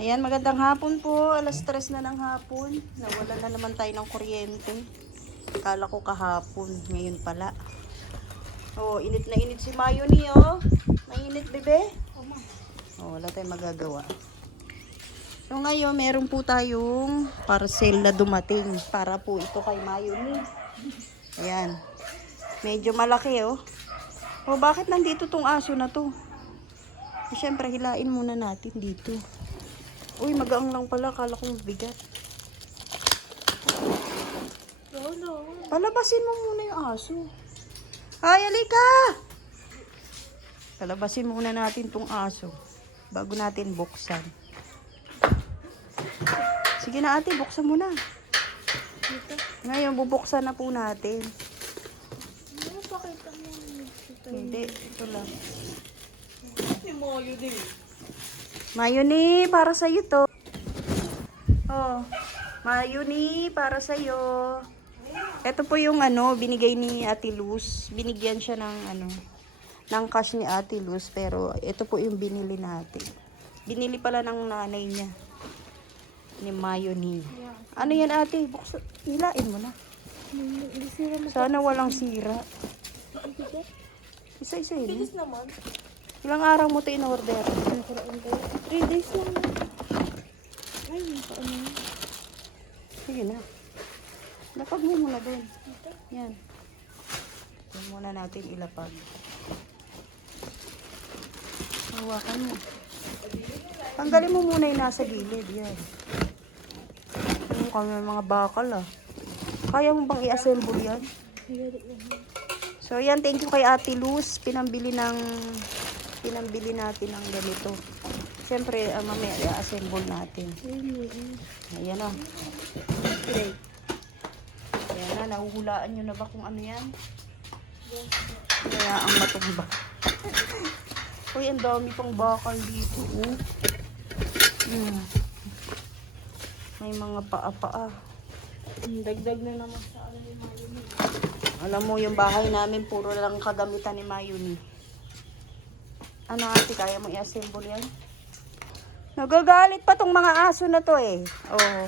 Ayan, magandang hapon po. Alas 3 na ng hapon. Nawala na naman tayo ng kuryente. Kala ko kahapon. Ngayon pala. Oh, init na init si Mayoni, oh. Mainit, bebe? Oh, wala tayong magagawa. So ngayon, meron po tayong parcel na dumating para po ito kay Mayoni. Ayan. Medyo malaki, oh. Oh, bakit nandito tong aso na to? Eh, syempre, hilain muna natin dito. Uy, magaang lang pala. Kala kong bigat. Palabasin mo muna yung aso. Ay, alika! Palabasin muna natin tong aso. Bago natin buksan. Sige na ate, buksan mo na. Ngayon, bubuksan na po natin. Hindi, ito lang. Mayoni, para sa'yo to. Oh, Mayoni, para sa'yo. Ito po yung binigay ni Ate Luz. Binigyan siya ng cash ni Ate Luz. Pero ito po yung binili natin. Binili pala ng nanay niya. Ni Mayoni. Ano yan ate? Buksan, hilain mo na. Sana walang sira. Isa-isa yun. Bilis naman. Ilang araw mo ito in-order? 3 days lang. Ay, paano? Sige na. Lapag mo muna doon. Yan. Yan muna natin ilapag. Hawakan mo. Tanggalin mo muna yung nasa gilid. Yan. Ano kami mga bakal ah. Kaya mo bang i-assemble yan? So yan, thank you kay Ate Luz. Pinambili natin ng ganito. Siyempre, mamaya i-assemble natin. Ayan o. Great. Ayan na, nahuhulaan nyo na ba kung ano yan? Kaya ang matumba. Uy, ang dami pang bakal dito. Oh. May mga paa-paa. Dagdag na naman sa ano ni Mayoni. Alam mo, yung bahay namin, puro lang kagamitan ni Mayoni. Ano ate, kaya mo i-assemble yan? Nagagalit pa tong mga aso na to eh. Oh.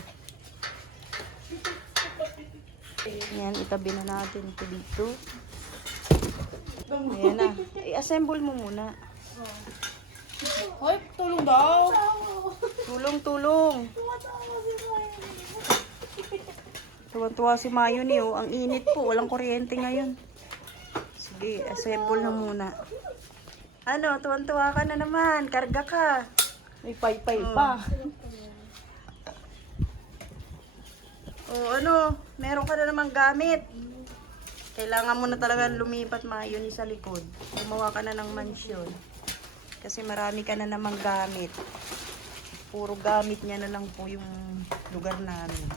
Yan, itabi na natin ito dito. Ayan na. I-assemble mo muna. Hoy, tulong daw. Tulong, tulong. Tuwan-tuwa si Mayoni oh. Ang init po. Walang kuryente ngayon. Sige, assemble na muna. Ano, tuwan-tuwa ka na naman. Karga ka. May paypay pa. Meron ka na namang gamit. Kailangan mo na talaga lumipat Mayoni sa likod. Gumawa ka na ng mansyon. Kasi marami ka na namang gamit. Puro gamit niya na lang po yung lugar namin.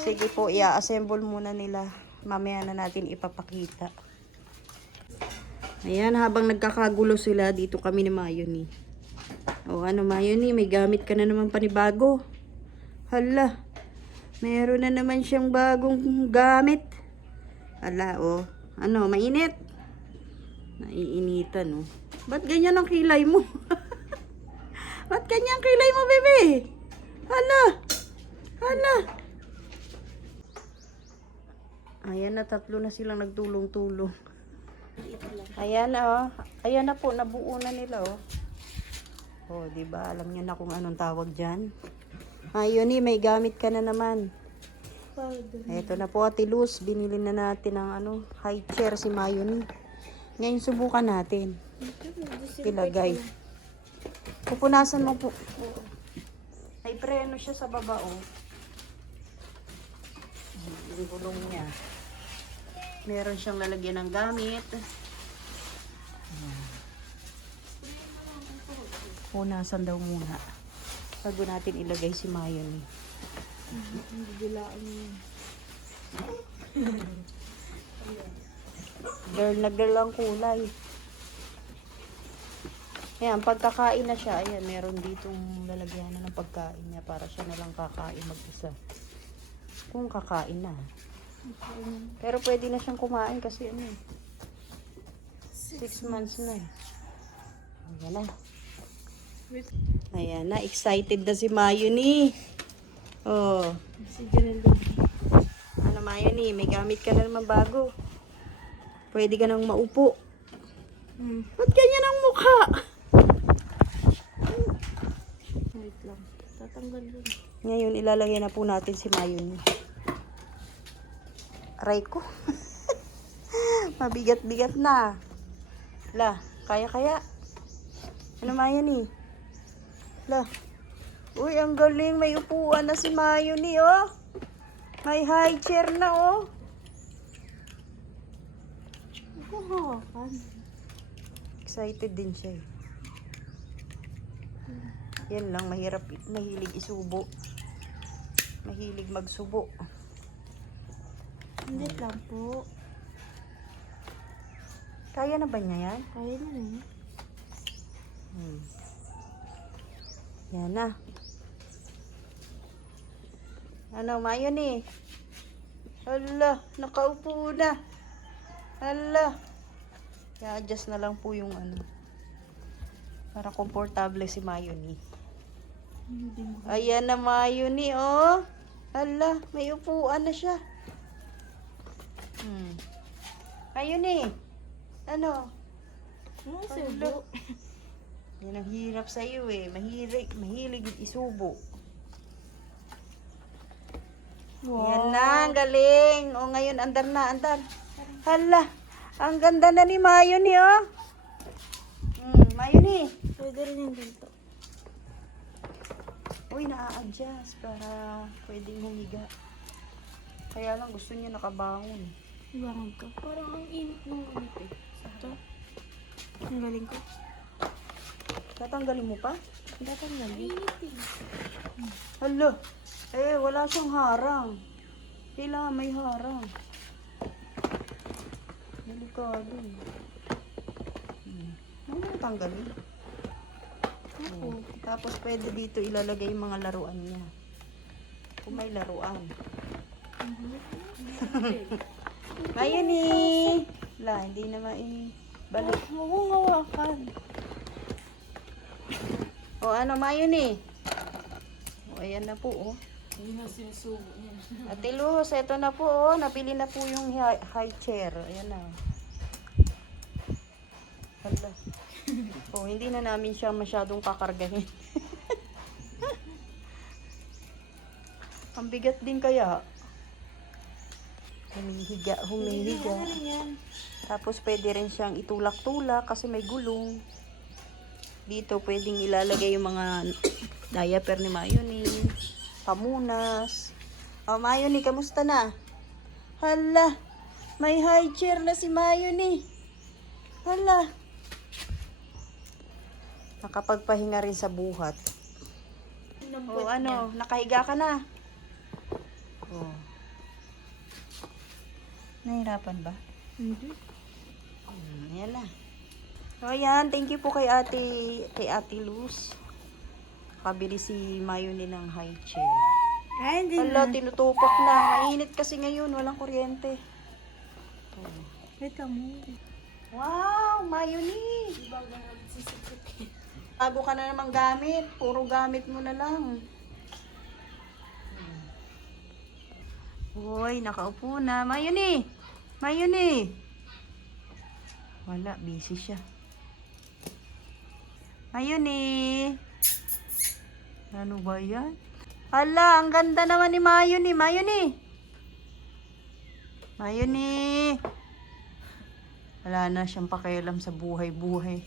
Sige po, i-assemble muna nila. Mamaya na natin ipapakita. Ayan, habang nagkakagulo sila, dito kami ni Mayoni. O ano Mayoni, may gamit ka na naman panibago. Hala, meron na naman siyang bagong gamit. Hala, ano, mainit? Naiinitan, oh. Ba't ganyan ang kilay mo? Ba't ganyan ang kilay mo, bebe? Hala, hala. Ayan na, 3 na silang nagtulong-tulong. Ayan na, ayan na po, nabuo na nila, oh. Oh, di ba? Alam niyo na kung anong tawag diyan. Mayoni, may gamit ka na naman. Ito na po, Ate Luz, binili na natin ng high chair si Mayoni. Ngayon subukan natin. Ilagay. Pupunasan mo po. May preno siya sa baba, oh. Yung gulong niya. Meron siyang lalagyan ng gamit. Punasan daw muna. Bago natin ilagay si Mayoni. Girl na girl ang kulay. Ayan, pagkakain na siya, ayan, meron ditong lalagyan na ng pagkain niya para siya na lang kakain mag-isa. Kung kakain na. Pero pwede na siyang kumain kasi 6 months na eh. Ayan na. Ayan na, excited na si Mayuni. Oh, Si Geraldo. ano Mayuni, may gamit ka na naman bago. Pwede ka nang maupo. Ba't ganyan ang mukha? Wait lang. Tatanggal yun. Ngayon, ilalagay na po natin si Mayuni. Aray ko. Mabigat-bigat na. La, kaya-kaya. Ano Mayuni? La. Uy, ang galing. May upuan na si Mayuni, oh. May high chair na, oh. Ako hawakan. Excited din siya, eh. Yan lang, mahilig isubo. Mahilig magsubo. Hindi lang po. Kaya na ba niya yan? Kaya na eh. Yan na. Ano, Mayuni? Hala, nakaupo na. Hala. I-adjust na lang po yung ano. Para komportable si Mayuni. Hindi mo. Ayan na Mayuni, oh. Hala, may upuan na siya. Mayuni. Ano? Ano subo? Yan ang hirap sa iyo eh. Mahilig isubo. Yan na, ang galing. O ngayon, andar na, andar. Hala, ang ganda na ni Mayuni, oh. Mayuni. Pwede rin yung dito. Uy, naa-adjust para pwedeng humiga. Kaya lang gusto niya nakabangon. Ibangan ko. Parang ang init ng ulit eh. Ito. Ang galing ko. Tatanggalin mo pa? Tatanggal. Init eh. Hala, wala siyang harang. Kailangan may harang. Delikado. Ano na tanggalin? Ako. Tapos pwede dito ilalagay yung mga laruan niya. Kung may laruan. Mayuni! La, hindi na balik. Huwag mong hawakan. O ano, Mayuni? O, ayan na po, oh. Hindi na sinusubo niya. Ate Luz, eto na po, oh. Napili na po yung high chair. Ayan na. Hala. Oh, hindi na namin siya masyadong kakargahin. Ang bigat din kaya. Humihiga. Ano rin yan? Tapos pwede rin siyang itulak-tulak kasi may gulong. Dito pwedeng ilalagay yung mga diaper ni Mayuni, pamunas. O Mayuni, kamusta na? Hala, may high chair na si Mayuni. Hala. Nakapagpahinga rin sa buhat. O ano, nakahiga ka na? O. Nahirapan ba? Hindi. Ayan na. So, ayan. Thank you po kay Ate Luz. Kabili si Mayuni ng high chair. Ay, hindi Hala, na. tinutupak na. Mainit kasi ngayon. Walang kuryente. Oh. Wait lang mo. Wow, Mayuni. Bago ka na namang gamit. Puro gamit mo na lang. Uy, nakaupo na. Mayuni. Mayuni. Wala, busy siya. Mayuni. Ano ba yan? Hala, ang ganda naman ni Mayuni. Mayuni. Mayuni. Wala na siyang pakialam sa buhay-buhay.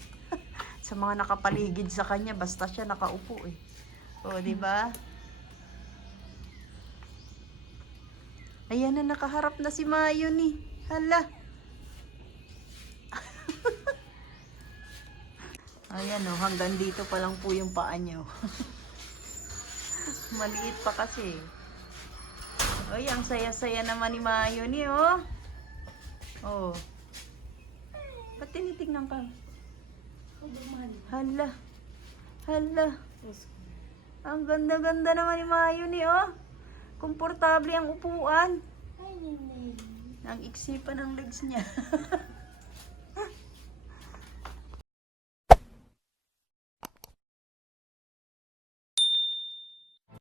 Sa mga nakapaligid sa kanya, basta siya nakaupo eh. O, di ba? Ayan na, nakaharap na si Mayuni. Hala. Ayan o, hanggang dito pa lang po yung paa niyo. Maliit pa kasi. Ay, ang saya-saya naman ni Mayuni, oh. Oh. Ba't tinitignan ka? Hala. Hala. Ang ganda-ganda naman ni Mayuni, oh. Komportable ang upuan. Ay, nini. Ang iksi pa ng legs niya.